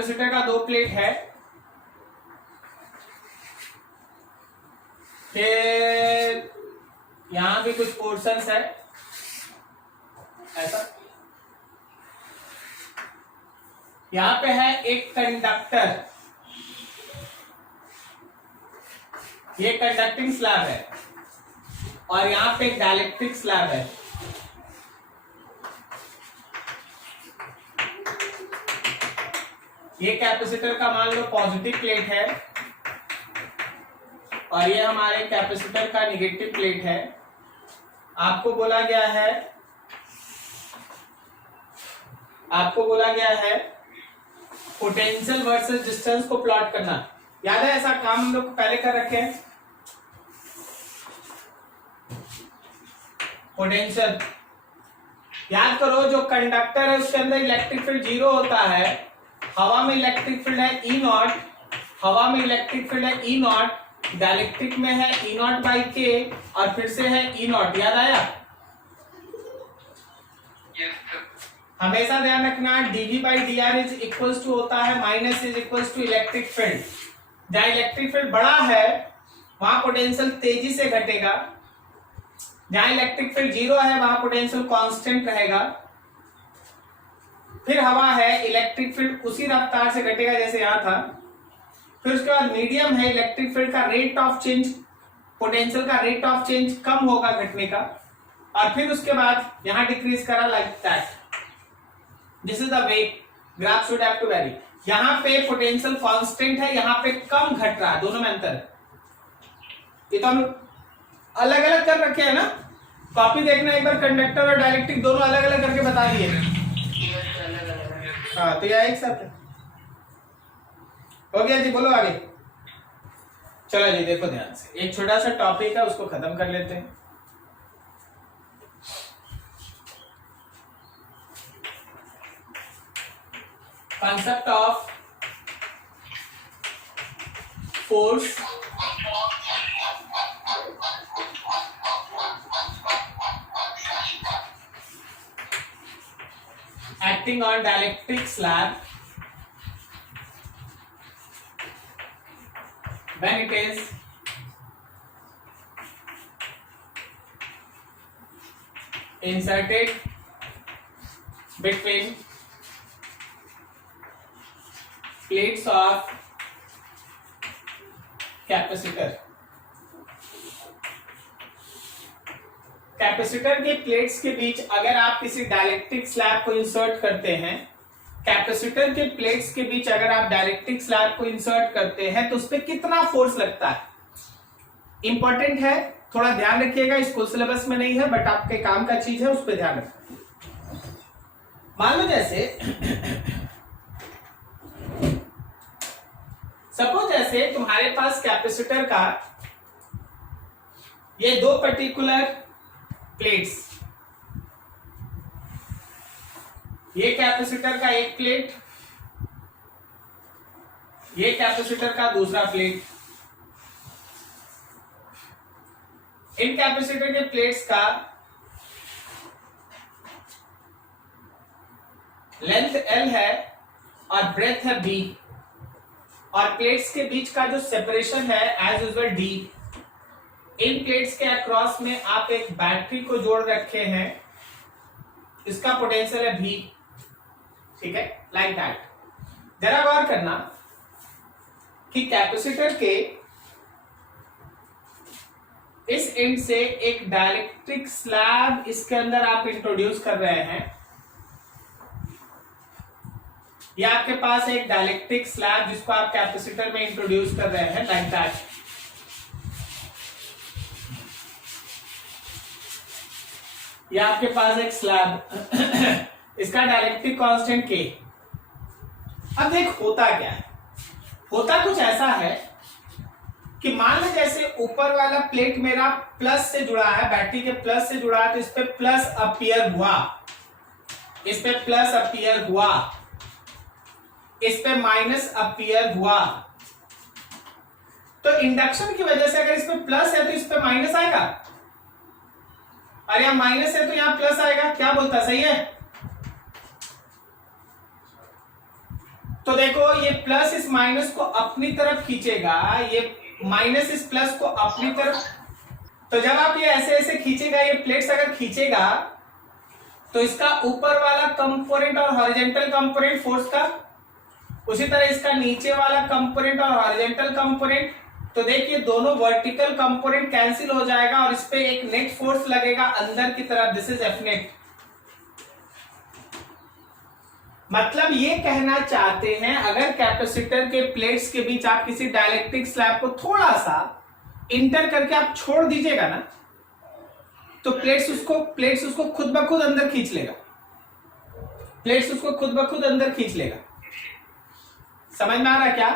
Capacitor का दो plate है, फिर यहां भी कुछ पोर्शंस है ऐसा। यहां पे है एक कंडक्टर, ये कंडक्टिंग स्लैब है, और यहां पे एक डाइलेक्ट्रिक स्लैब है। ये कैपेसिटर का मान लो पॉजिटिव प्लेट है, और ये हमारे कैपेसिटर का निगेटिव प्लेट है। आपको बोला गया है पोटेंशियल वर्सेस डिस्टेंस को प्लॉट करना। याद है ऐसा काम हम लोग पहले कर रखे हैं। पोटेंशियल याद करो, जो कंडक्टर है उसके अंदर इलेक्ट्रिक फील्ड 0 होता है, हवा में इलेक्ट्रिक फील्ड है E नॉट, हवा में इलेक्ट्रिक फील्ड है E नॉट, डाइलेक्ट्रिक में है E नॉट बाई के, और फिर से है E नॉट। याद आया? हमेशा ध्यान रखना dV by dr is equals to होता है minus is equals to electric field. जहां इलेक्ट्रिक फील्ड बड़ा है वहां पोटेंशियल तेजी से घटेगा, जहां इलेक्ट्रिक फील्ड 0 है वहां पोटेंशियल कांस्टेंट रहेगा। फिर हवा है, इलेक्ट्रिक फील्ड उसी रफ्तार से घटेगा जैसे यहां था। फिर उसके बाद मीडियम है, इलेक्ट्रिक फील्ड का रेट ऑफ चेंज, पोटेंशियल का रेट ऑफ चेंज कम होगा घटने का, और फिर उसके बाद यहां डिक्रीज करा like that. This is the way graph should have to vary. यहां पे पोटेंशियल कांस्टेंट है, यहां पे कम घट रहा है, दोनों में अंतर है। ये तो हम अलग अलग कर रखे हैं ना, कॉपी देखना एक बार, कंडक्टर और डाइलेक्ट्रिक दोनों अलग अलग करके बता दिए। हाँ तो यह एक साथ हो गया जी। बोलो आगे। चलो जी देखो ध्यान से, एक छोटा सा टॉपिक है उसको खत्म कर लेते हैं। concept of force acting on dielectric slab when it is inserted between plates of capacitor. Capacitor के प्लेट्स के बीच अगर आप किसी डाइलेक्ट्रिक स्लैब को इंसर्ट करते हैं, कैपेसिटर के प्लेट्स के बीच अगर आप डाइलेक्ट्रिक स्लैब को इंसर्ट करते हैं तो उस पर कितना फोर्स लगता है, इंपॉर्टेंट है, थोड़ा ध्यान रखिएगा। स्कूल सिलेबस में नहीं है बट आपके काम का चीज है, उस पर ध्यान रखिए। मान लो जैसे सपोज जैसे तुम्हारे पास कैपेसिटर का ये दो पर्टिकुलर प्लेट्स, ये कैपेसिटर का एक प्लेट, ये कैपेसिटर का दूसरा प्लेट। इन कैपेसिटर के प्लेट्स का लेंथ L है और ब्रेथ है B, और प्लेट्स के बीच का जो सेपरेशन है एज यूजुअल D। इन प्लेट्स के अक्रॉस में आप एक बैटरी को जोड़ रखे हैं, इसका पोटेंशियल है V, ठीक है, लाइक दैट। जरा गौर करना कि कैपेसिटर के इस एंड से एक डाइलेक्ट्रिक स्लैब इसके अंदर आप इंट्रोड्यूस कर रहे हैं, ये आपके पास एक डाइलेक्ट्रिक स्लैब जिसको आप कैपेसिटर में इंट्रोड्यूस कर रहे हैं लाइक दैट। ये आपके पास एक स्लैब, इसका डाइलेक्ट्रिक कांस्टेंट K। अब देख होता क्या है, होता कुछ ऐसा है कि मान लो जैसे ऊपर वाला प्लेट मेरा प्लस से जुड़ा है, बैटरी के प्लस से जुड़ा है, तो इस पे प्लस अपीयर हुआ, इस पे प्लस अपीयर हुआ, इस पे माइनस अपीयर हुआ। तो इंडक्शन की वजह से अगर इस पे प्लस है तो इस पे माइनस आएगा, और यहां माइनस है तो यहां प्लस आएगा। क्या बोलता, सही है? तो देखो ये प्लस इस माइनस को अपनी तरफ खींचेगा, ये माइनस इस प्लस को अपनी तरफ। तो जब आप ये ऐसे ऐसे खींचेगा, ये प्लेट्स अगर खींचेगा तो इसका ऊपर वाला कंपोनेंट और हॉरिजॉन्टल कंपोनेंट फोर्स का, उसी तरह इसका नीचे वाला कंपोनेंट और हॉरिजॉन्टल कंपोनेंट, तो देखिए दोनों वर्टिकल कंपोनेंट कैंसिल हो जाएगा और इस पे एक नेट फोर्स लगेगा अंदर की तरफ, दिस इज एफ नेट। मतलब ये कहना चाहते हैं अगर कैपेसिटर के प्लेट्स के बीच आप किसी डाइलेक्ट्रिक स्लैब को थोड़ा सा इंटर करके आप छोड़ दीजिएगा ना, तो प्लेट्स उसको खुद ब खुद अंदर खींच लेगा, प्लेट्स उसको खुद ब खुद अंदर खींच लेगा। समझ में आ रहा है क्या?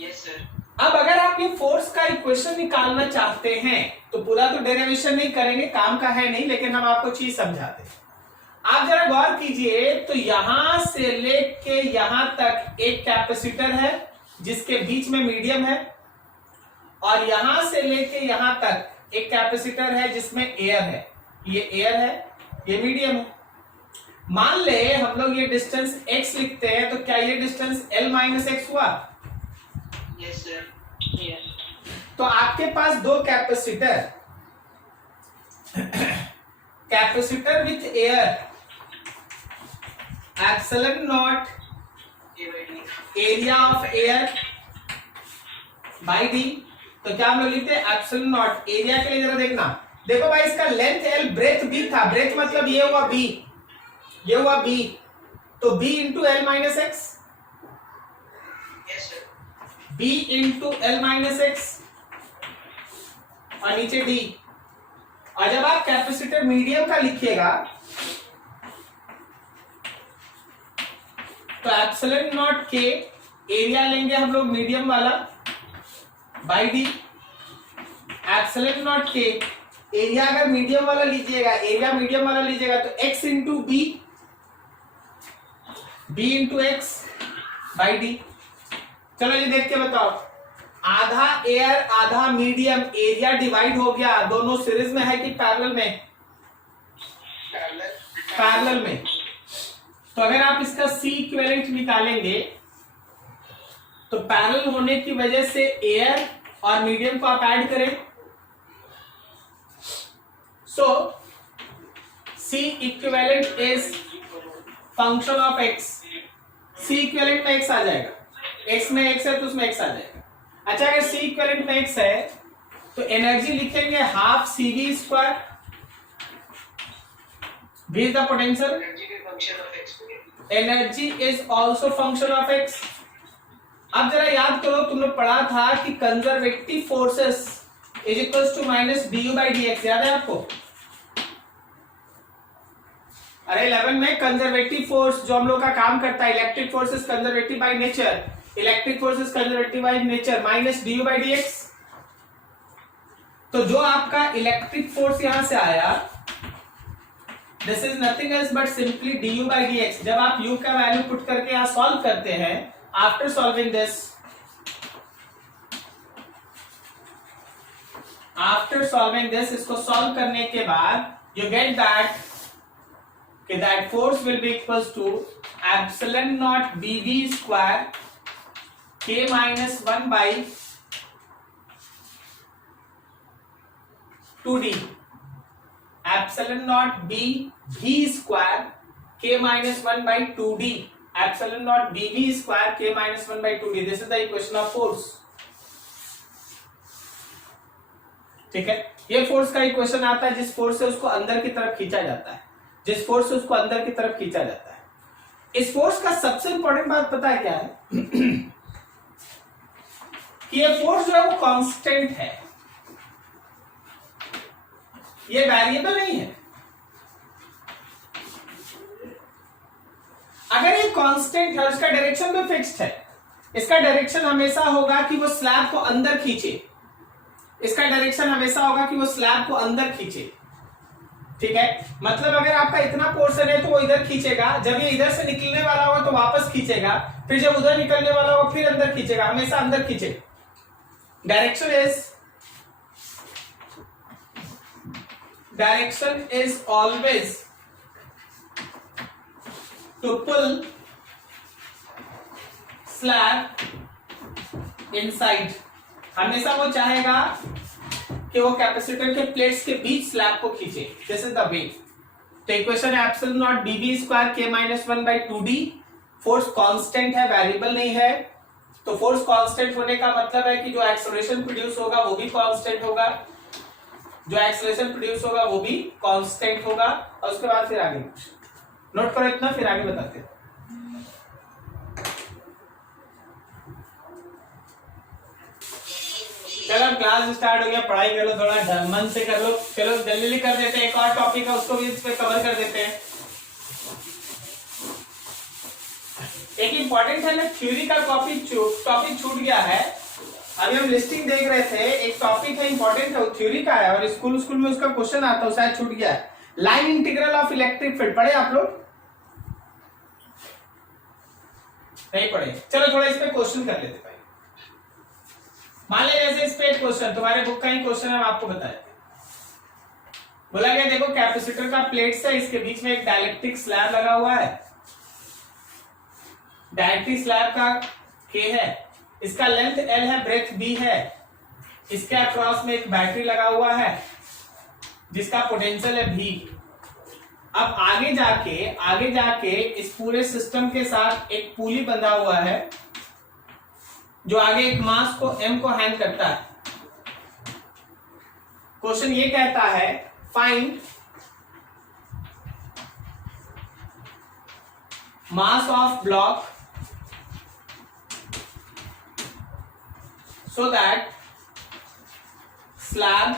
Yes sir. अब अगर आप ये फोर्स का इक्वेशन निकालना चाहते हैं तो पूरा तो डेरिवेशन नहीं करेंगे, काम का है नहीं, लेकिन हम आपको चीज समझाते हैं। आप जरा गौर कीजिए, तो यहां से लेके यहां तक एक कैपेसिटर है जिसके बीच में मीडियम है, और यहां से लेके यहां तक एक कैपेसिटर है जिसमें एयर है, ये एयर है, ये मीडियम है। मान ले हम लोग ये डिस्टेंस x लिखते हैं, तो क्या ये डिस्टेंस l माइनस एक्स हुआ? Yes sir. यस। तो आपके पास दो capacitor, capacitor with air, epsilon not area of air by D, तो क्या हम लोग लिखते हैं एप्सिलॉन नॉट एरिया के लिए। जरा देखना, देखो भाई इसका लेंथ एल, ब्रेथ बी था, ब्रेथ मतलब ये हुआ बी, ये हुआ बी, तो B into L minus X, B into L minus X, और नीचे डी। और जब आप कैपेसिटर मीडियम का लिखिएगा तो एप्सिलॉन नॉट के एरिया लेंगे हम लोग मीडियम वाला बाई डी, एप्सिलॉन नॉट के एरिया अगर मीडियम वाला लीजिएगा, एरिया मीडियम वाला लीजिएगा तो x into B, B into X by D. चलो ये देख के बताओ, आधा एयर आधा मीडियम, एरिया डिवाइड हो गया, दोनों सीरीज में है कि पैरेलल में? पैरेलल में। तो अगर आप इसका C इक्विवेलेंट निकालेंगे तो पैरेलल होने की वजह से एयर और मीडियम को आप ऐड करें, सो C equivalent is function of x, C equivalent में x आ जाएगा, x में x है तो उसमें x आ जाएगा। अच्छा अगर C इक्विवेलेंट में x है तो एनर्जी लिखेंगे half CV square, V is the potential, energy is also function of x। अब जरा याद करो, तुमने पढ़ा था कि conservative forces is equals to minus du by dx, याद है आपको? अरे 11 में कंजर्वेटिव फोर्स जो हम लोग का काम करता है, electric force is conservative by nature, electric force is conservative by nature minus du by dx। तो जो आपका इलेक्ट्रिक फोर्स यहां से आया, this is nothing else but simply du by dx। जब आप u का वैल्यू पुट करके यहां सॉल्व करते हैं, after solving this, after solving this, इसको सॉल्व करने के बाद you get that force will be equals to epsilon naught bv square k minus 1 by 2d, epsilon naught b v square k minus 1 by 2d, epsilon naught bv square k minus 1 by 2d। This is the equation of force. ठीक है, ये force का equation आता है जिस force से उसको अंदर की तरफ खींचा जाता है, जिस फोर्स से उसको अंदर की तरफ खींचा जाता है। इस फोर्स का सबसे इंपॉर्टेंट बात पता है क्या है? कि ये फोर्स जो है वो कांस्टेंट है, ये वेरिएबल नहीं है। अगर ये कांस्टेंट है, इसका डायरेक्शन भी फिक्स्ड है, इसका डायरेक्शन हमेशा होगा कि वो स्लैब को अंदर खींचे, इसका डायरेक्शन हमेशा होगा कि वो स्लैब को अंदर खींचे। ठीक है, मतलब अगर आपका इतना पोर्शन है तो वो इधर खींचेगा, जब ये इधर से निकलने वाला होगा तो वापस खींचेगा, फिर जब उधर निकलने वाला होगा फिर अंदर खींचेगा, हमेशा अंदर खींचेगा। direction is always to pull slab inside, हमेशा वो चाहेगा कि वो कैपेसिटर के प्लेट्स के बीच स्लैब को खींचे। दिस इज द वे। तो इक्वेशन है एप्सिलॉन नॉट बीबी स्क्वायर के माइनस 1/2d। फोर्स कांस्टेंट है, वेरिएबल नहीं है, तो फोर्स कांस्टेंट होने का मतलब है कि जो एक्सेलरेशन प्रोड्यूस होगा वो भी कांस्टेंट होगा, जो एक्सेलरेशन प्रोड्यूस होगा वो भी कांस्टेंट होगा। और उसके बाद फिर आगे नोट करो इतना, फिर आगे बताते हैं। चलो क्लास स्टार्ट हो गया, पढ़ाई कर लो, थोड़ा मन से कर लो। चलो जल्दी कर देते हैं, एक और टॉपिक है उसको भी इस पे कवर कर देते हैं। एक इंपॉर्टेंट है ना, थ्योरी का टॉपिक छूट गया है। अभी हम लिस्टिंग देख रहे थे, एक टॉपिक है इंपॉर्टेंट है, थ्योरी का है और स्कूल में उसका क्वेश्चन आता है, शायद छूट गया है। Line integral of electric field पढ़े आप लोग? नहीं पढ़े? चलो थोड़ा इस पे क्वेश्चन कर लेते भाई। मान ले जैसे इस पे एक क्वेश्चन, तुम्हारे बुक का ही क्वेश्चन है, हम आपको बताए। बोला गया देखो कैपेसिटर का प्लेट्स है, इसके बीच में एक डाइलेक्ट्रिक स्लैब लगा हुआ है। डाइलेक्ट्रिक स्लैब का K है, इसका लेंथ L है, ब्रेथ B है, इसके अक्रॉस में एक बैटरी लगा हुआ है जिसका पोटेंशियल है V। अब आगे जाके इस पूरे सिस्टम के साथ एक पुली बंधा हुआ है जो आगे एक मास को M को हैंड करता है। क्वेश्चन ये कहता है find mass of block so that slab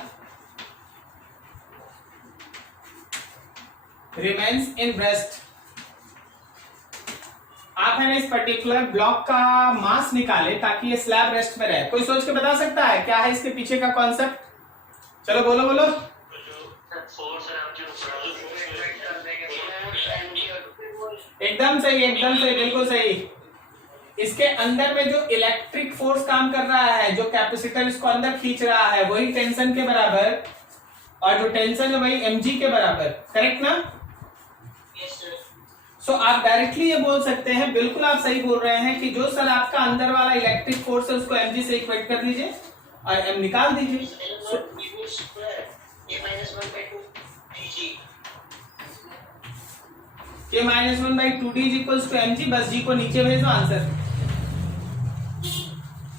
remains in rest। आप है ना इस पर्टिकुलर ब्लॉक का मास निकाले ताकि ये स्लैब रेस्ट में रहे। कोई सोच के बता सकता है क्या है इसके पीछे का कॉन्सेप्ट? चलो बोलो बोलो। एकदम सही, बिल्कुल सही। इसके अंदर में जो इलेक्ट्रिक फोर्स काम कर रहा है, जो कैपेसिटर इसको अंदर खींच रहा है, वही टेंशन के बराबर, और जो टेंशन है वही mg के बराबर। करेक्ट ना? सो आप डायरेक्टली ये बोल सकते हैं, बिल्कुल आप सही बोल रहे हैं कि जो सर आपका अंदर वाला इलेक्ट्रिक फोर्स है उसको mg से इक्वेट कर लीजिए और m निकाल दीजिए। k minus 1/2d is equals to mg, बस g को नीचे भेज दो, आंसर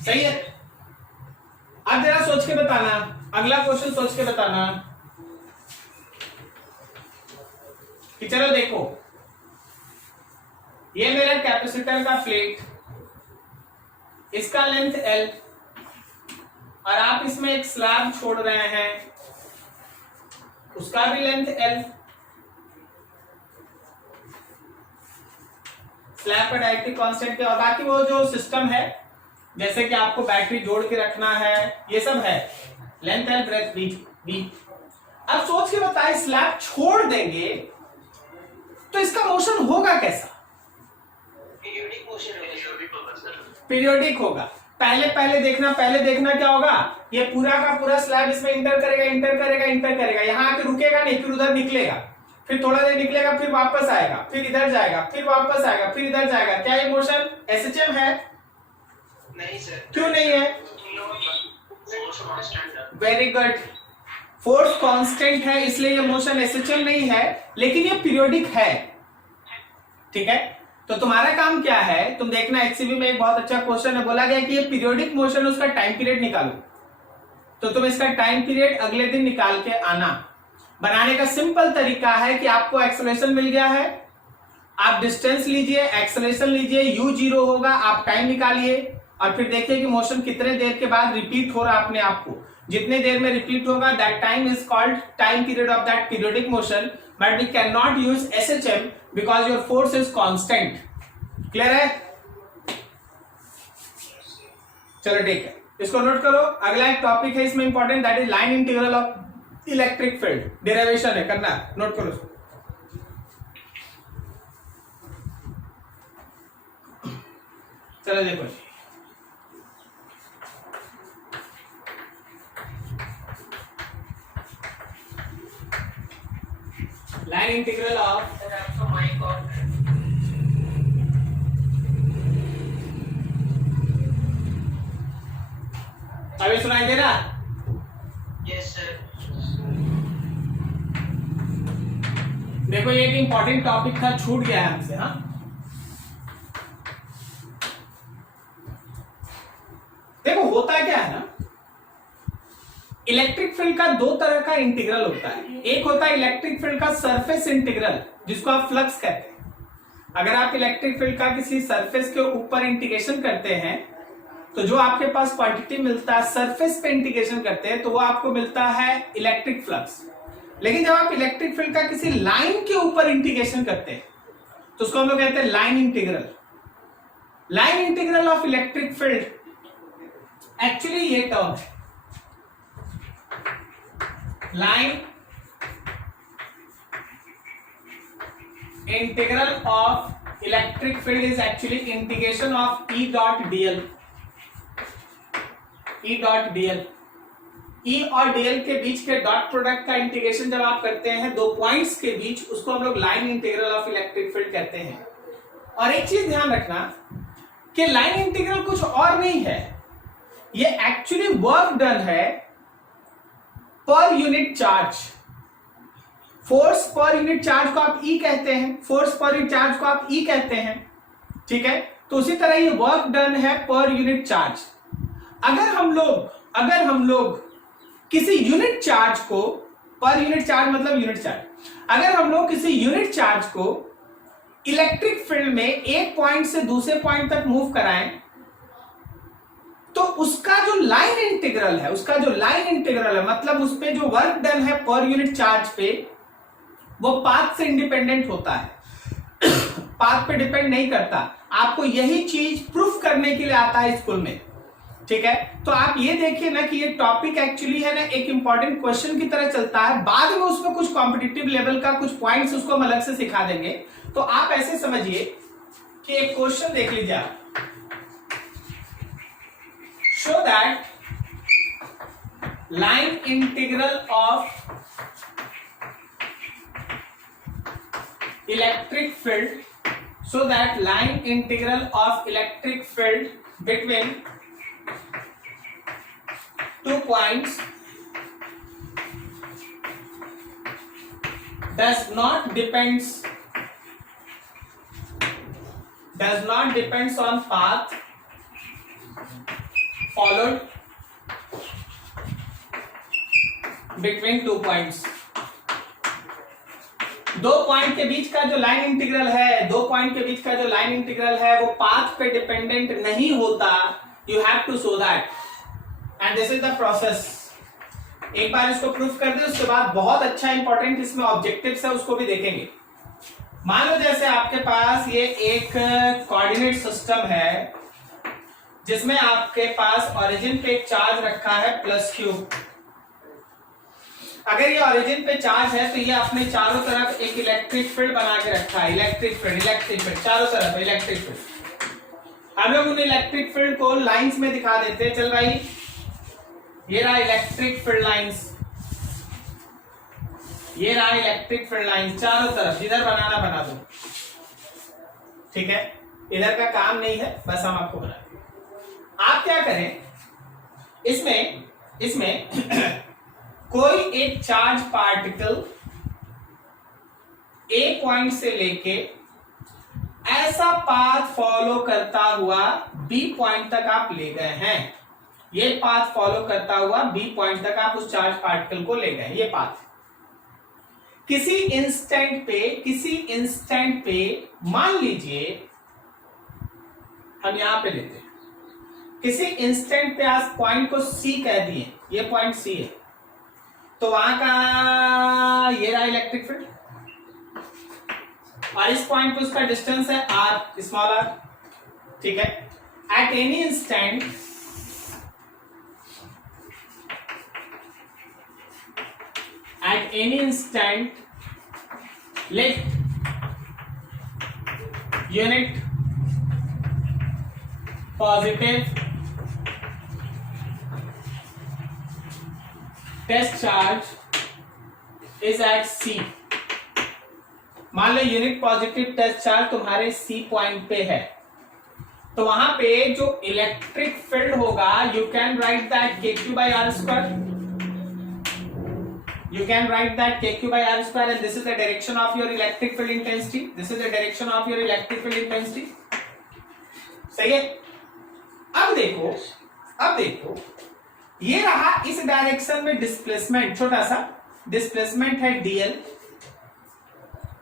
सही है। अब जरा सोच के बताना, अगला क्वेश्चन सोच के बताना कि चलो देखो ये मेरा कैपेसिटर का प्लेट, इसका लेंथ L और आप इसमें एक स्लैब छोड़ रहे हैं, उसका भी लेंथ L। स्लैब का डायरेक्टिव कांस्टेंट क्या, और बाकी वो जो सिस्टम है जैसे कि आपको बैटरी जोड़ के रखना है, ये सब है, लेंथ L ब्रेथ B। अब सोच के बताए स्लैब छोड़ देंगे तो इसका मोशन होगा कैसा? पीरियोडिक होगा। पहले देखना क्या होगा, ये पूरा का पूरा स्लैब इसमें इंटर करेगा, यहाँ आके रुकेगा नहीं, फिर उधर निकलेगा, फिर थोड़ा देर निकलेगा, फिर वापस आएगा, फिर इधर जाएगा, फिर वापस आएगा, फिर इधर जाएगा। क्या ये मोशन SHM है? नहीं सर। क्यों नहीं है? वेरी गुड, फोर्स कांस्टेंट है इसलिए ये मोशन SHM नहीं है, लेकिन ये पीरियोडिक है। ठीक है, तो तुम्हारा काम क्या है, तुम देखना HCV में एक बहुत अच्छा क्वेश्चन है, बोला गया कि ये पीरियोडिक मोशन, उसका टाइम पीरियड निकालो। तो तुम इसका टाइम पीरियड अगले दिन निकाल के आना। बनाने का सिंपल तरीका है कि आपको एक्सेलरेशन मिल गया है, आप डिस्टेंस लीजिए, एक्सेलरेशन लीजिए, u0 होगा, आप टाइम निकालिए और फिर देखिए कि मोशन कितने देर के बाद रिपीट हो रहा है अपने आप को। जितने देर में रिपीट होगा that time is called time period of that periodic motion, but we can not use SHM because your force is constant. Clear है? चलो ठीक है, इसको नोट करो। अगला एक टॉपिक है इसमें important, that is line integral of electric field. Derivation है, करना, नोट करो। चलो देखो, लाइन इंटीग्रल ऑफ अभी सुनाई दे रहा? Yes sir. देखो ये एक इंपॉर्टेंट टॉपिक था, छूट गया है हमसे। हाँ देखो होता क्या है ना, इलेक्ट्रिक फील्ड का दो तरह का इंटीग्रल होता है। एक होता है इलेक्ट्रिक फील्ड का सरफेस इंटीग्रल, जिसको आप फ्लक्स कहते हैं। अगर आप इलेक्ट्रिक फील्ड का किसी सरफेस के ऊपर इंटीग्रेशन करते हैं तो जो आपके पास क्वांटिटी मिलता है सरफेस पे इंटीग्रेशन करते हैं तो वो आपको मिलता है इलेक्ट्रिक फ्लक्स। लेकिन जब आप इलेक्ट्रिक फील्ड का किसी लाइन के ऊपर इंटीग्रेशन करते हैं तो उसको हम लोग कहते हैं line integral. Line integral of electric field actually ये टर्म है, line integral of electric field is actually integration of E dot dl। E dot dl, E और dl के बीच के डॉट प्रोडक्ट का इंटीग्रेशन जब आप करते हैं दो पॉइंट्स के बीच, उसको हम लोग line integral of electric field कहते हैं। और एक चीज ध्यान रखना कि लाइन इंटीग्रल कुछ और नहीं है, ये एक्चुअली वर्क डन है per unit charge. Force per unit charge को आप E कहते हैं, फोर्स पर यूनिट चार्ज को आप E कहते हैं, ठीक है। तो उसी तरह ये वर्क डन है पर यूनिट चार्ज। अगर हम लोग किसी यूनिट चार्ज को, पर यूनिट चार्ज मतलब यूनिट चार्ज, अगर हम लोग किसी यूनिट चार्ज को इलेक्ट्रिक फील्ड में एक पॉइंट से दूसरे पॉइंट तक मूव कराएं तो उसका जो लाइन इंटीग्रल है, मतलब उस पे जो वर्क डन है पर यूनिट चार्ज पे, वो पाथ से इंडिपेंडेंट होता है, पाथ पे डिपेंड नहीं करता। आपको यही चीज प्रूफ करने के लिए आता है स्कूल में, ठीक है। तो आप ये देखिए ना कि ये टॉपिक एक्चुअली है ना एक इंपॉर्टेंट क्वेश्चन की तरह चलता है, बाद में उसमें कुछ कॉम्पिटिटिव लेवल का कुछ पॉइंट्स उसको हम अलग से सिखा देंगे। तो आप ऐसे समझिए कि एक क्वेश्चन देख लीजिए आप, show that line integral of electric field between two points does not depends on path followed between two points। दो पॉइंट के बीच का जो लाइन इंटीग्रल है, वो पाथ पे डिपेंडेंट नहीं होता। You have to show that and this is the process. एक बार इसको प्रूफ कर दे, उसके बाद बहुत अच्छा इंपॉर्टेंट इसमें ऑब्जेक्टिव्स है, उसको भी देखेंगे। मान लो जैसे आपके पास ये एक कोऑर्डिनेट सिस्टम है जिसमें आपके पास ओरिजिन पे एक चार्ज रखा है +q। अगर ये ओरिजिन पे चार्ज है तो ये अपने चारों तरफ एक इलेक्ट्रिक फील्ड बना के रखा है, इलेक्ट्रिक फील्ड चारों तरफ इलेक्ट्रिक फील्ड। हम लोग उन इलेक्ट्रिक फील्ड को लाइंस में दिखा देते हैं। चल भाई ये रहा इलेक्ट्रिक फील्ड लाइंस, ये रहा इलेक्ट्रिक फील्ड लाइंस चारों तरफ, जिधर बनाना बना दो, ठीक है। इधर का काम नहीं है, बस हम आपको बना। आप क्या करें, इसमें कोई एक चार्ज पार्टिकल ए पॉइंट से लेके ऐसा पाथ फॉलो करता हुआ बी पॉइंट तक आप ले गए हैं। ये पाथ फॉलो करता हुआ बी पॉइंट तक आप उस चार्ज पार्टिकल को ले गए। ये पाथ किसी इंस्टेंट पे मान लीजिए हम यहां पे लेते हैं, किसी इंस्टेंट पे आप पॉइंट को सी कह दिए, ये पॉइंट सी है, तो वहां का ये रहा इलेक्ट्रिक फील्ड और इस पॉइंट पे उसका डिस्टेंस है r, स्मॉल r, ठीक है। At any instant let unit positive test charge is at C। मान लो यूनिट पॉजिटिव टेस्ट चार्ज तुम्हारे C पॉइंट पे है, तो वहां पे जो इलेक्ट्रिक फील्ड होगा, you can write that KQ by R square. You can write that KQ by R square, and this is the direction of your electric field intensity. This is the direction of your electric field intensity. सही है? अब देखो ये रहा इस direction में displacement, छोटा सा डिस्प्लेसमेंट है dl,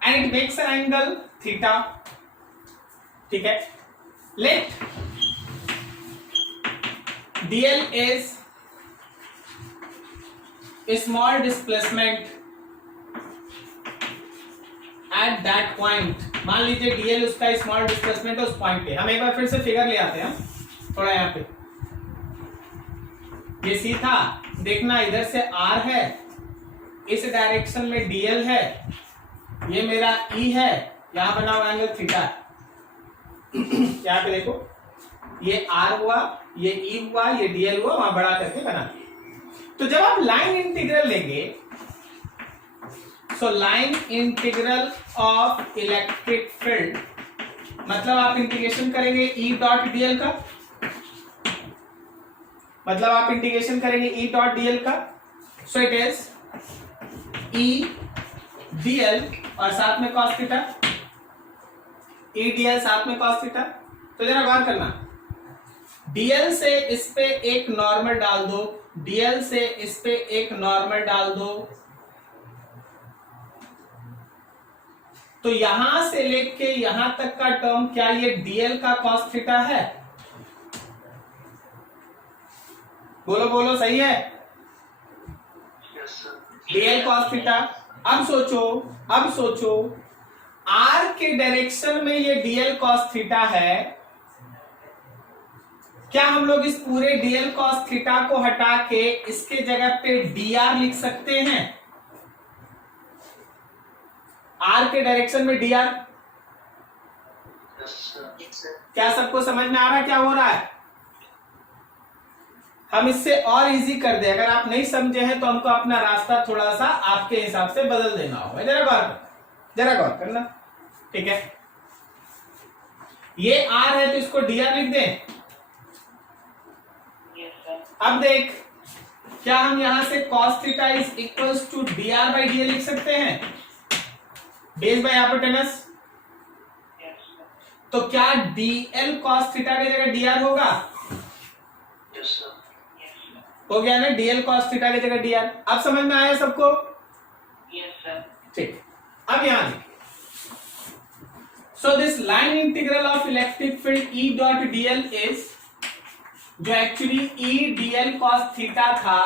and it makes an angle theta. ठीक है? Let dl is a small displacement at that point. मान लीजिए dl उसका स्मॉल डिस्प्लेसमेंट है उस पॉइंट पे. हम एक बार फिर से फिगर ले आते हैं थोड़ा यहाँ पे. ये सी था, देखना इधर से r है, इस डायरेक्शन में dl है, ये मेरा e है, यहां बना हुआ एंगल थीटा. यहाँ पे देखो ये r हुआ, ये e हुआ, ये dl हुआ, वहां बड़ा करके बना दिया. तो जब आप लाइन इंटीग्रल लेंगे, so line integral of electric field, मतलब आप इंटीग्रेशन करेंगे E डॉट dl का, मतलब आप इंटीग्रेशन करेंगे E डॉट dl का. So it is E dl और साथ में cos थीटा, E dl साथ में cos थीटा. तो जरा गौर करना, dl से इस पे एक नॉर्मल डाल दो, dl से इस पे एक नॉर्मल डाल दो, तो यहां से लेके यहां तक का टर्म क्या ये dl का cos थीटा है? बोलो बोलो, सही है? dl cos theta. अब सोचो r के डायरेक्शन में ये dl cos थीटा है. क्या हम लोग इस पूरे dl cos थीटा को हटा के इसके जगह पे dr लिख सकते हैं? r के डायरेक्शन में dr. क्या सबको समझ में आ रहा है क्या हो रहा है? हम इससे और इजी कर दे. अगर आप नहीं समझे हैं तो हमको अपना रास्ता थोड़ा सा आपके हिसाब से बदल देना होगा. जरा गौर करना. ठीक है, ये r है तो इसको dr लिख दें. अब देख, क्या हम यहां से cos theta is equals to dr by dl लिख सकते हैं? Base by hypotenuse. तो क्या dl cos थीटा की जगह dr होगा? हो गया ना, dl cos थीटा की जगह dr. अब समझ में आया सबको? ठीक. अब यहां देखिए, so this line integral of electric field E dot dl is, जो actually E dl cos theta था,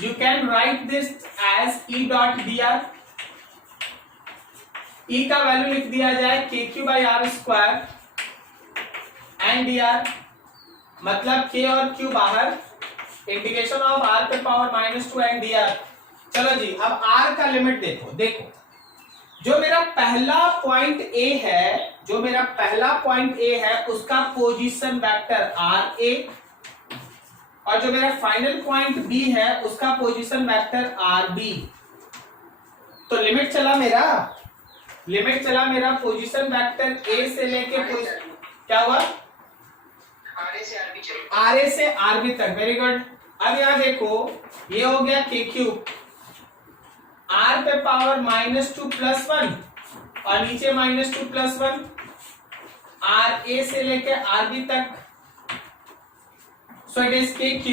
you can write this as E dot dr. E का वैल्यू लिख दिया जाए KQ by R square and dr, मतलब K और Q बाहर, integration of R पे पावर -2 एंड dr. चलो जी, अब R का लिमिट देखो, जो मेरा पहला पॉइंट A है, उसका पोजीशन वेक्टर RA, और जो मेरा फाइनल पॉइंट B है उसका पोजीशन वेक्टर RB. तो लिमिट चला मेरा पोजीशन वेक्टर A से लेके क्या हुआ? RA से RB तक. Very good. अब यहां देखो, ये हो गया KQ, R पे पावर -2 + 1 और नीचे -2 + 1, RA से लेके RB तक. So it is KQ,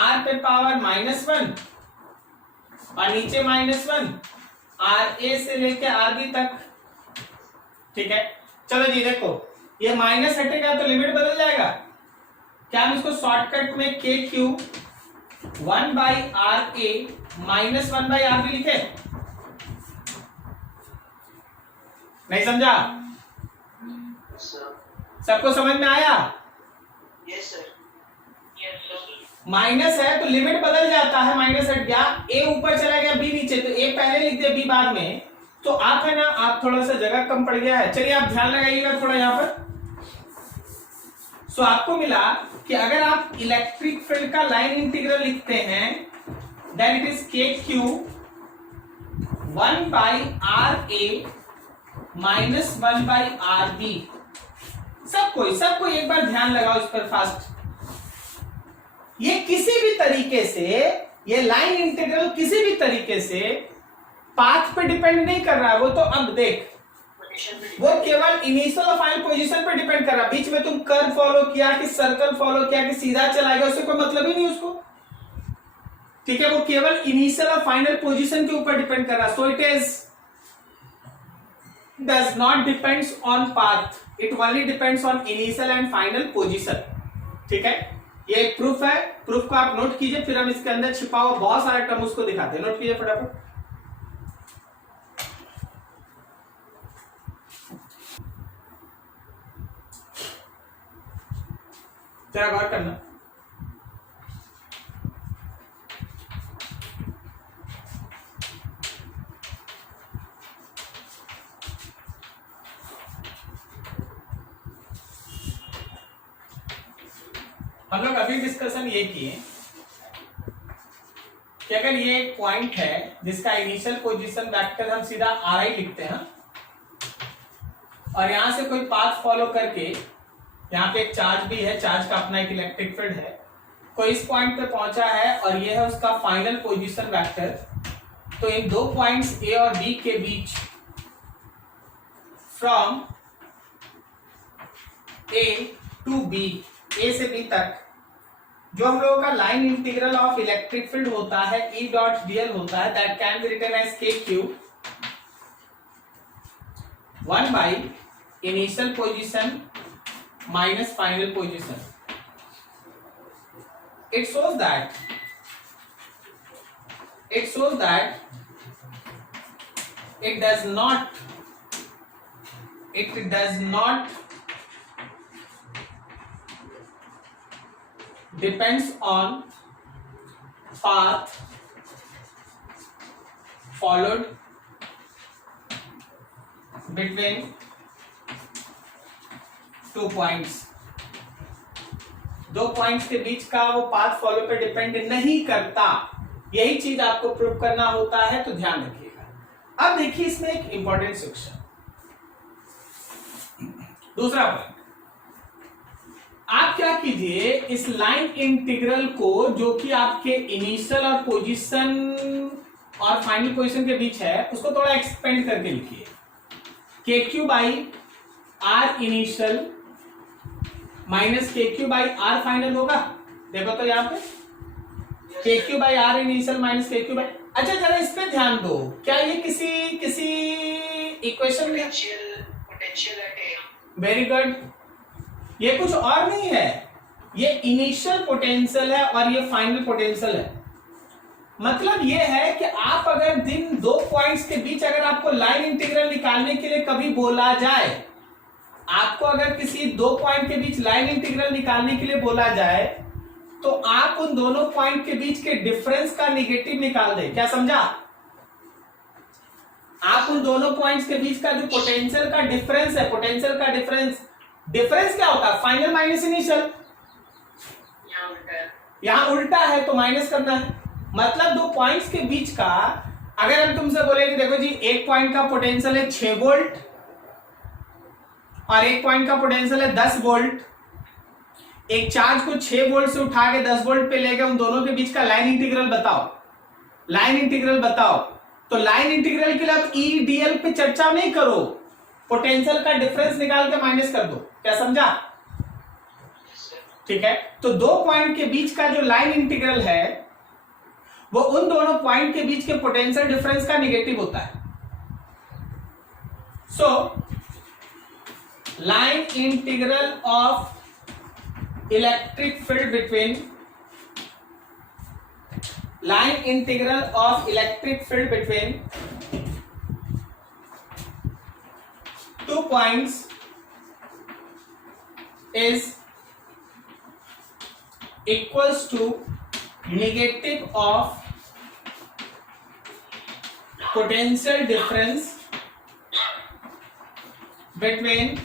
R पे पावर -1 और नीचे -1, RA से लेके RB तक. ठीक है, चलो जी देखो, ये माइनस हटेगा तो लिमिट बदल जाएगा. क्या हम इसको शॉर्टकट में KQ 1/RA -1/RB लिखे? नहीं समझा? सबको समझ में आया? Yes sir. माइनस है तो लिमिट बदल जाता है, माइनस हट गया, A ऊपर चला गया B नीचे, तो A पहले लिख दे B बाद में. तो आप है ना, आप थोड़ा सा जगह कम पड़ गया है. चलिए आप ध्यान लगाइएगा थोड़ा यहाँ पर. सो आपको मिला कि अगर आप इलेक्ट्रिक फील्ड का लाइन इंटीग्रल लिखते हैं, then it is KQ 1/RA -1/RB. सब कोई एक बार ध्यान लगाओ इस पर फास्ट। ये किसी भी तरीके से, ये लाइन इंटीग्रल किसी भी तरीके से पाथ पे डिपेंड नहीं कर रहा है। वो तो अब देख, वो केवल इनिशियल और फाइनल पोजीशन पे डिपेंड कर रहा है। बीच में तुम कर्व फॉलो किया कि सर्कल फॉलो किया कि सीधा चला गया, उससे कोई मतलब ही नहीं उसको। ठीक है, वो केवल इनिशियल और फाइनल पोजीशन के ऊपर डिपेंड कर रहा है। So it is does not depends on path, it only depends on initial and final position. ठीक है, ये एक प्रूफ है। प्रूफ को आप नोट कीजिए, फिर हम इसके अंदर छिपा हुआ बहुत सारे टर्म उसको दिखाते हैं। नोट कीजिए फटाफट। जरा गौर करना। हम लोग अभी डिस्कशन ये किए कि अगर ये एक पॉइंट है जिसका इनिशियल पोजीशन वेक्टर हम सीधा आर आई लिखते हैं, और यहां से कोई पाथ फॉलो करके, यहाँ पे एक चार्ज भी है, चार्ज का अपना एक इलेक्ट्रिक फील्ड है, कोई इस पॉइंट पे पहुंचा है और ये है उसका फाइनल पोजीशन वेक्टर। तो इन दो पॉइंट्स ए और बी के बीच, from A to B, A से बी तक, जो हम लोगों का line integral of electric field होता है, ई डॉट डीएल होता है, that can be written as K Q 1 by initial position minus final position. It shows that it does not depends on path followed between two points. दो points के बीच का वो path follow पे depend नहीं करता। यही चीज आपको प्रूव करना होता है, तो ध्यान रखिएगा। अब देखिए इसमें एक इंपॉर्टेंट सेक्शन, दूसरा पॉइंट। आप क्या कीजिए, इस लाइन इंटीग्रल को, जो कि आपके इनिशियल और पोजीशन और फाइनल पोजीशन के बीच है, उसको थोड़ा एक्सपेंड करके लिखिए। K Q by R initial minus K Q by R final होगा। देखो तो यहाँ पे K Q by R initial minus K Q by. अच्छा, जरा इस पे ध्यान दो, क्या ये किसी इक्वेशन में, पोटेंशियल है? Very good. ये कुछ और नहीं है, ये इनिशियल पोटेंशियल है और ये फाइनल पोटेंशियल है। मतलब ये है कि आप अगर दिन दो पॉइंट्स के बीच अगर आपको लाइन इंटीग्रल निकालने के लिए कभी बोला जाए, आपको अगर किसी दो पॉइंट के बीच लाइन इंटीग्रल निकालने के लिए बोला जाए, तो आप उन दोनों पॉइंट के बीच के डिफरेंस का नेगेटिव निकाल दें। क्या समझा? आप उन दोनों पॉइंट्स के बीच का जो पोटेंशियल का डिफरेंस है, पोटेंशियल का डिफरेंस क्या होता है? Final minus initial. यहां उल्टा है तो माइनस करना है। मतलब दो पॉइंट्स के बीच का, अगर हम तुमसे बोले कि देखो जी, एक पॉइंट का पोटेंशियल है 6 वोल्ट और एक पॉइंट का पोटेंशियल है 10 वोल्ट, एक चार्ज को 6 वोल्ट से उठा के 10 वोल्ट पे ले गए, उन दोनों के बीच का लाइन इंटीग्रल बताओ। तो लाइन इंटीग्रल के लिए अब ई डीएल पे चर्चा नहीं करो, पोटेंशियल का डिफरेंस निकाल के माइनस कर दो। क्या समझा? ठीक है, तो दो पॉइंट के बीच का जो लाइन इंटीग्रल है, वो उन दोनों पॉइंट के बीच के पोटेंशियल डिफरेंस का नेगेटिव होता है। सो line integral of electric field between two points is equals to negative of potential difference between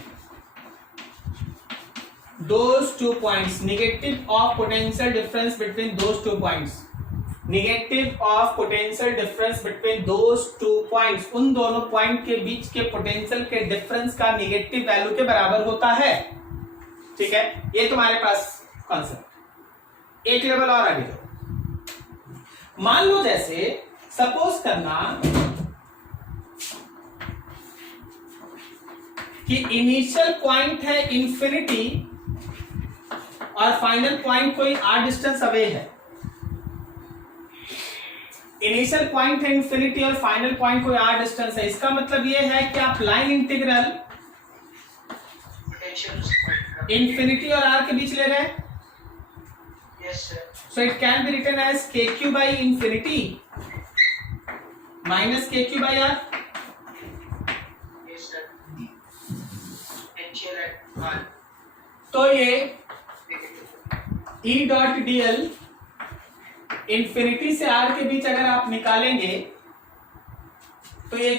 those 2 points, negative of potential difference between those 2 points, negative of potential difference between those 2 points, उन दोनों point के बीच के potential के difference का negative value के बराबर होता है। ठीक है, ये तुम्हारे पास कॉन्सेप्ट। एक लेवल और आगे जाओ। मान लो जैसे सपोज करना कि इनिशियल पॉइंट है इंफिनिटी और फाइनल पॉइंट कोई r डिस्टेंस अवे है। इनिशियल पॉइंट है इंफिनिटी और फाइनल पॉइंट कोई r डिस्टेंस है। इसका मतलब ये है कि आप लाइन इंटीग्रल इंफिनिटी और r के बीच ले रहे हैं। Yes, sir. So it can be written as kq by infinity minus kq by r. Yes, sir. Potential at R. तो ये E डॉट dl इंफिनिटी से r के बीच अगर आप निकालेंगे तो ये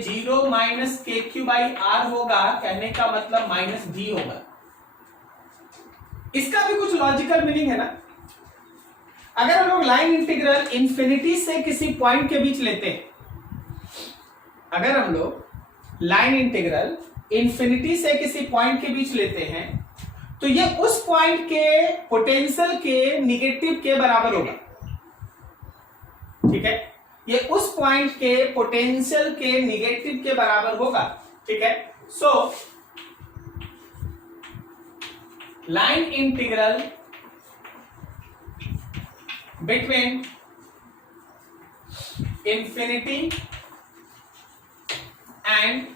zero minus K Q by are होगा। कहने का मतलब माइनस डी होगा। इसका भी कुछ लॉजिकल मीनिंग है ना। अगर हम लोग लाइन इंटीग्रल इंफिनिटी से किसी पॉइंट के बीच लेते हैं, अगर हम लोग लाइन इंटीग्रल इंफिनिटी से किसी पॉइंट के बीच लेते हैं तो ये उस पॉइंट के पोटेंशियल के निगेटिव के बराबर होगा। ठीक है, ये उस पॉइंट के पोटेंशियल के निगेटिव के बराबर होगा। ठीक है, so line integral between infinity and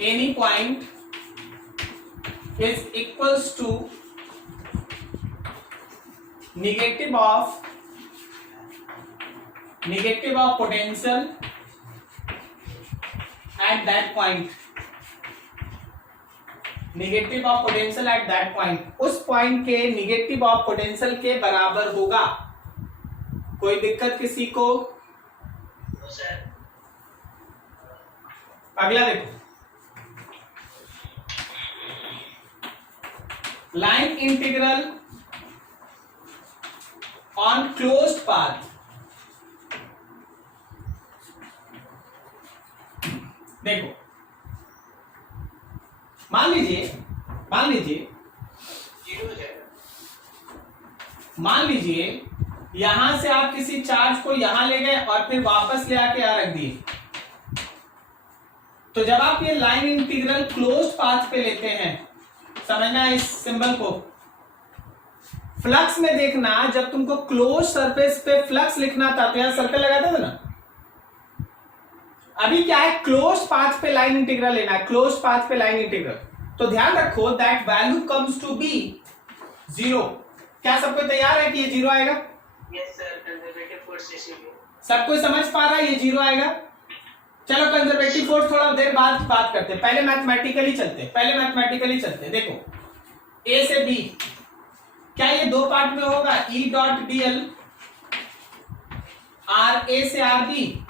any point is equals to negative of potential at that point, negative of potential at that point, उस पॉइंट के निगेटिव ऑफ पोटेंशियल के बराबर होगा। कोई दिक्कत किसी को? No, sir. अगला देखो, line integral on closed path. देखो, मान लीजिए Zero हो जाएगा. मान लीजिए यहां से आप किसी चार्ज को यहां ले गए और फिर वापस ले आके यहां रख दिए। तो जब आप ये लाइन इंटीग्रल क्लोज्ड पाथ पे लेते हैं, समझना है इस सिंबल को। फ्लक्स में देखना, जब तुमको क्लोज सरफेस पे फ्लक्स लिखना था तो यहां सर्कल लगाते थे ना। अभी क्या है, क्लोज पाथ पे लाइन इंटीग्रल लेना है, क्लोज पाथ पे लाइन इंटीग्रल। तो ध्यान रखो that value comes to be zero. क्या सबको तैयार है कि ये जीरो आएगा? Yes, sir. Conservative force इसीलिए. सबको समझ पा रहा है ये जीरो आएगा? चलो कंजर्वेटिव फोर्स थोड़ा देर बाद बात करते हैं, पहले मैथमेटिकली चलते हैं। देखो ए से बी, क्या ये दो पार्ट में होगा? E dot DL R A से आर बी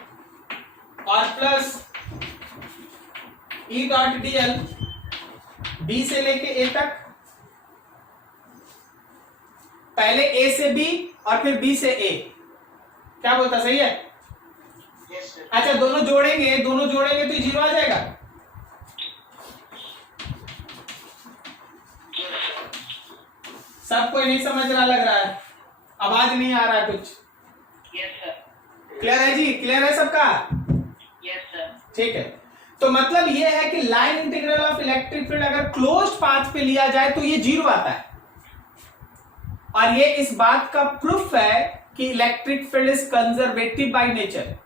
और plus E dot DL B से लेके ए तक। पहले ए से बी और फिर बी से ए। क्या बोलता, सही है? Yes, sir. अच्छा, दोनों जोड़ेंगे तो ये जीरो आ जाएगा। सब कोई नहीं समझ रहा लग रहा है, आवाज नहीं आ रहा है कुछ। Yes, sir. क्लियर है जी? क्लियर है सबका? Yes, sir. ठीक है, तो मतलब ये है कि line integral of electric field अगर क्लोज्ड पाथ पे लिया जाए तो ये जीरो आता है। और ये इस बात का प्रूफ है कि electric field is conservative by nature,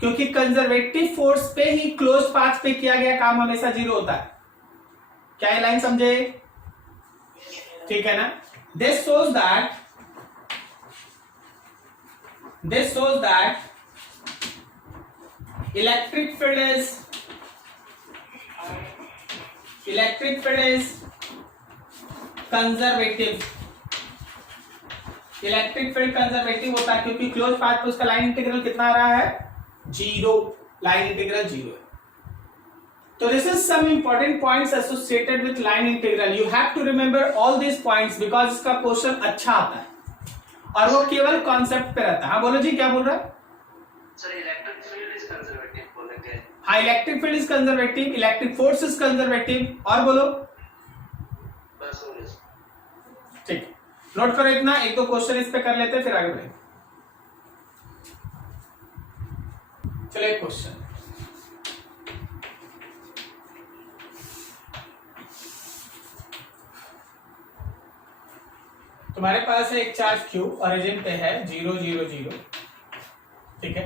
क्योंकि कंजर्वेटिव फोर्स पे ही क्लोज पाथ पे किया गया काम हमेशा जीरो होता है। क्या ये लाइन समझे? ठीक है ना? This shows that electric field is conservative। Electric field conservative होता है क्योंकि क्लोज पाथ पे उसका लाइन इंटीग्रल कितना आ रहा है? जीरो। लाइन इंटीग्रल जीरो है। तो this is some important points associated with line integral. You have to remember all this points because इसका क्वेश्चन अच्छा आता है और वो केवल कॉन्सेप्ट पे रहता है। हाँ बोलो जी, क्या बोल रहा है? Sir, electric field is conservative बोले हाँ, electric field is conservative, electric force is conservative, और बोलो। ठीक, नोट करो इतना, एक दो क्वेश्चन इस पे कर लेते हैं फिर आगे बढ़ेंगे। चलो एक क्वेश्चन, तुम्हारे पास है एक चार्ज Q, ओरिजिन पे है 0 0 0, ठीक है।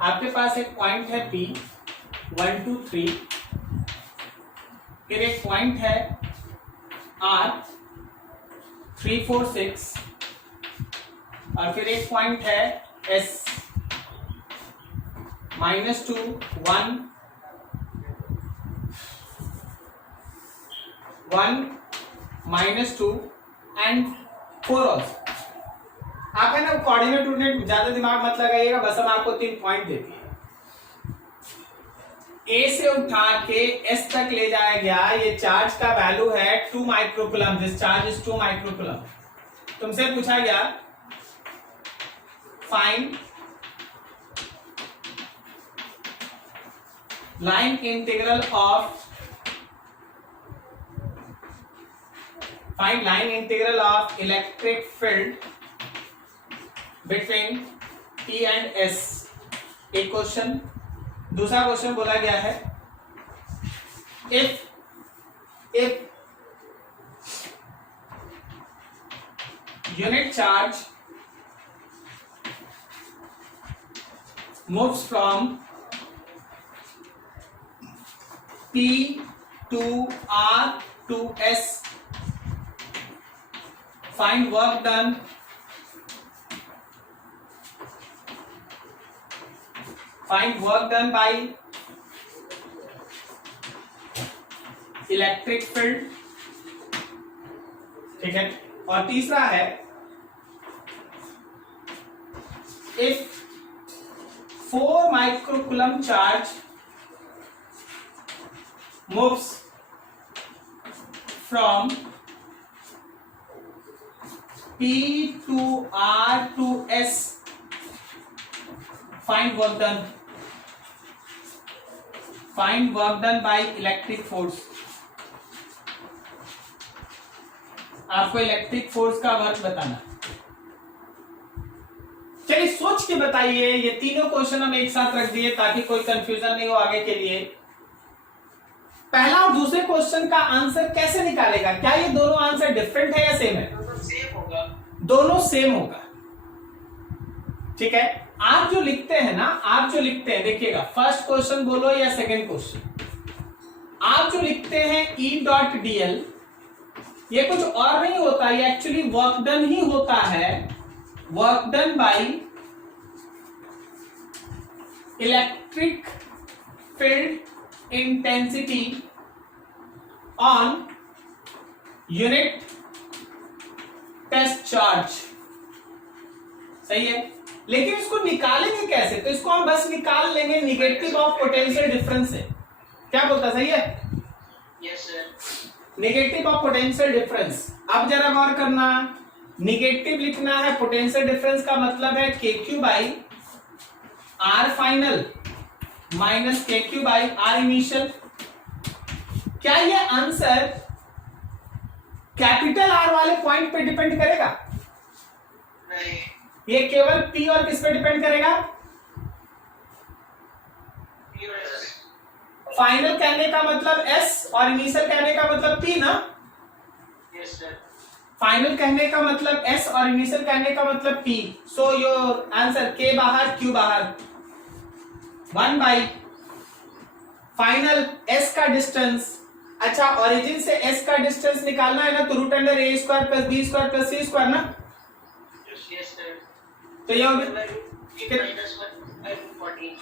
आपके पास एक पॉइंट है P 1 2 3, फिर एक पॉइंट है R 3 4 6, और फिर एक पॉइंट है S -2 1 1 -2 एंड 4 ऑल्सो। आप है ना कोऑर्डिनेट टूर्नेट ज्यादा दिमाग मत लगाइएगा, बस हम आपको 3 पॉइंट देते हैं। ए से उठा के एस तक ले जाया गया, ये चार्ज का वैल्यू है 2 microcoulomb, this charge is 2 microcoulomb. तुमसे पूछा गया find line integral of electric field between P and S, एक क्वेश्चन। दूसरा क्वेश्चन बोला गया है if unit charge moves from P to R to S, find work done by electric field, ठीक है। और तीसरा है if 4 microcoulomb charge moves from P to R to S, find work done by electric force। आपको electric force का work बताना। चलिए सोच के बताइए, ये तीनों क्वेश्चन हम एक साथ रख दिए ताकि कोई कंफ्यूजन नहीं हो आगे के लिए। पहला और दूसरे क्वेश्चन का आंसर कैसे निकालेगा? क्या ये दोनों आंसर डिफरेंट है या सेम है? दोनों सेम होगा, ठीक है। आप जो लिखते हैं देखिएगा, फर्स्ट क्वेश्चन बोलो या सेकंड क्वेश्चन, आप जो लिखते हैं E.dl, ये कुछ और नहीं होता, ये एक्चुअली वर्क डन ही होता है, work done by electric field intensity on unit test charge, सही है। लेकिन इसको निकालेंगे कैसे? तो इसको हम बस निकाल लेंगे निगेटिव ऑफ पोटेंशियल डिफरेंस से। क्या बोलता, सही है? Yes sir. Negative of potential difference. अब जरा गौर करना, निगेटिव लिखना है, पोटेंशियल डिफरेंस का मतलब है KQ by R final minus KQ by R initial. क्या ये आंसर कैपिटल R वाले पॉइंट पे डिपेंड करेगा? नहीं, ये केवल P और किस पे डिपेंड करेगा? फाइनल कहने का मतलब S और इनिशियल कहने का मतलब P ना? Yes sir. फाइनल कहने का मतलब S और इनिशियल कहने का मतलब P। So your answer K बाहर Q बाहर, 1 बाई फाइनल S का डिस्टेंस। अच्छा, ओरिजिन से S का डिस्टेंस निकालना है ना, तो root under A square plus B square plus C square ना। Yes sir. तो ये हो गया,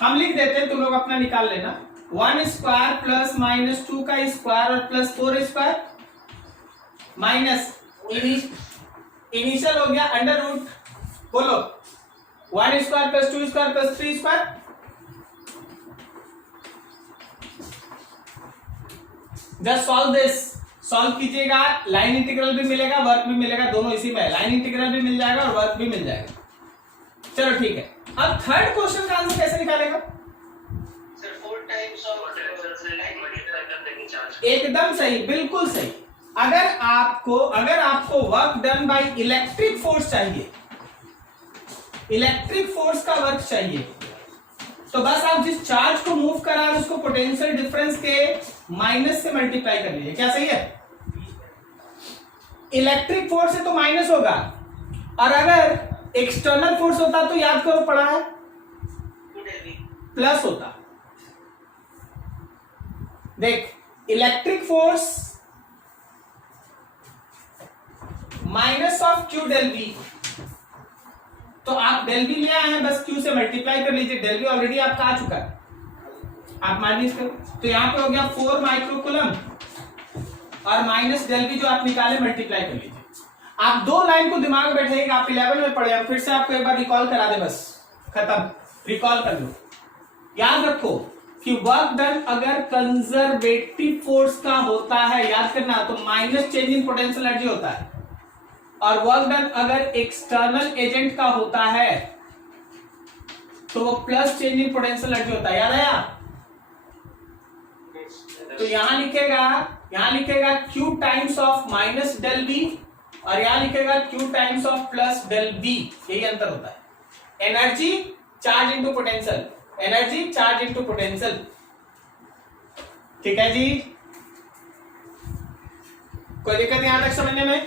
हम लिख देते हैं, तुम लोग अपना निकाल लेना। 1 स्क्वायर प्लस माइनस 2 का स्क्वायर और प्लस 4 स्क्वायर माइनस इनिशियल हो गया अंडर रूट, बोलो 1 square plus 2 square plus 3 square. Just solve this, solve कीजिएगा, लाइन इंटीग्रल भी मिलेगा, वर्क भी मिलेगा, दोनों इसी में है। लाइन इंटीग्रल भी मिल जाएगा और वर्क भी मिल जाएगा। चलो ठीक है। अब थर्ड क्वेश्चन का आंसर कैसे निकालेगा? टाइम्स ऑफ पोटेंशियल से मल्टीप्लाई कर देंगे चार्ज। एकदम सही, बिल्कुल सही। अगर आपको work done by electric force चाहिए, इलेक्ट्रिक फोर्स का वर्क चाहिए, तो बस आप जिस चार्ज को मूव करा है उसको पोटेंशियल डिफरेंस के माइनस से मल्टीप्लाई कर लीजिए। क्या सही है? इलेक्ट्रिक फोर्स है तो माइनस होगा, और अगर एक्सटर्नल फोर्स होता तो याद करो पढ़ा है प्लस होता। देख, electric force minus of Q del V, तो आप डेल वी ले आए हैं, बस क्यू से मल्टीप्लाई कर लीजिए। डेल वी ऑलरेडी आपका आ चुका है, आप माइनस करो, तो यहां पे हो गया 4 माइक्रोकूलम और माइनस डेल वी जो आप निकाले मल्टीप्लाई कर लीजिए। आप दो लाइन को दिमाग में बैठाइएगा, आप 11 में पढ़े, फिर से आपको एक बार रिकॉल करा दे, बस खत्म, रिकॉल कर लो। याद रखो कि वर्क डन अगर कंजर्वेटिव फोर्स का होता है, याद करना, तो minus change in potential energy होता है, और वर्क डन अगर एक्सटर्नल एजेंट का होता है तो वो plus change in potential energy होता है। याद आया? तो यहां लिखेगा Q times of minus del V, और यहां लिखेगा Q times of plus del V। यही अंतर होता है। Energy charge into potential, energy charge into potential. ठीक है जी, कोई दिक्कत यहां तक समझने में?